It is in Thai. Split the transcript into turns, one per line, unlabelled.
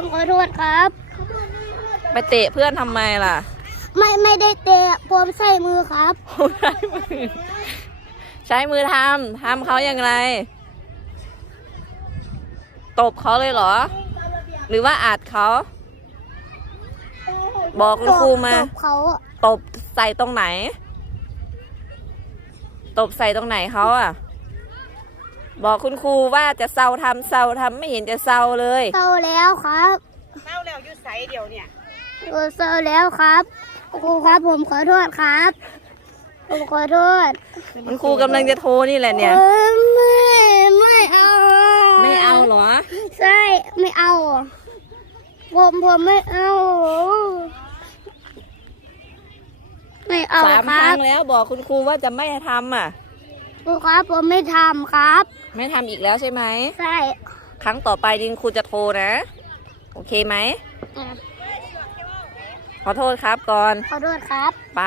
ผมขอโทษครับ
ไปเตะเพื่อนทำไมล่ะ
ไม่ไม่ได้เตะผมใส่มือครับ
ใช้มือ ใช้มือทำทำเขาอย่างไร ตบเขาเลยเหรอ หรือว่าอัดเขา บอกคุณครูมา
ตบเขาอะ
ตบใส่ตรงไหน ตบใส่ตรงไหนเขาอะ บอกคุณครูว่าจะเซาทำเซาทำไม่เห็นจะเซาเลย
เศร้าแล้วครับ
เล่าแล้วอยุใสเดียวเนี่ย
เออเศร้าแล้วครับ ครูครับผมขอโทษครับ ผมขอโทษ
คุณครูกำลังจะโทรนี่แหละเนี่ย
ออไม่ไม่เอาะ
ไม่เอาเหรอ
ใช่ไม่เอา ผมผมไม่เอา ไม่เอา
สาม
ค
ค
รั
รั้
บ
งแล้วบอกคุณครูว่าจะไม่ทำอะ
ครูครับผมไม่ทำครับ
ไม่ทำอีกแล้วใช่ไหม
ใช่
ครั้งต่อไปดินครูจะโทรนะ โอเคไหม
อะ
ขอโทษครับก่อน
ขอโทษครับ
ไป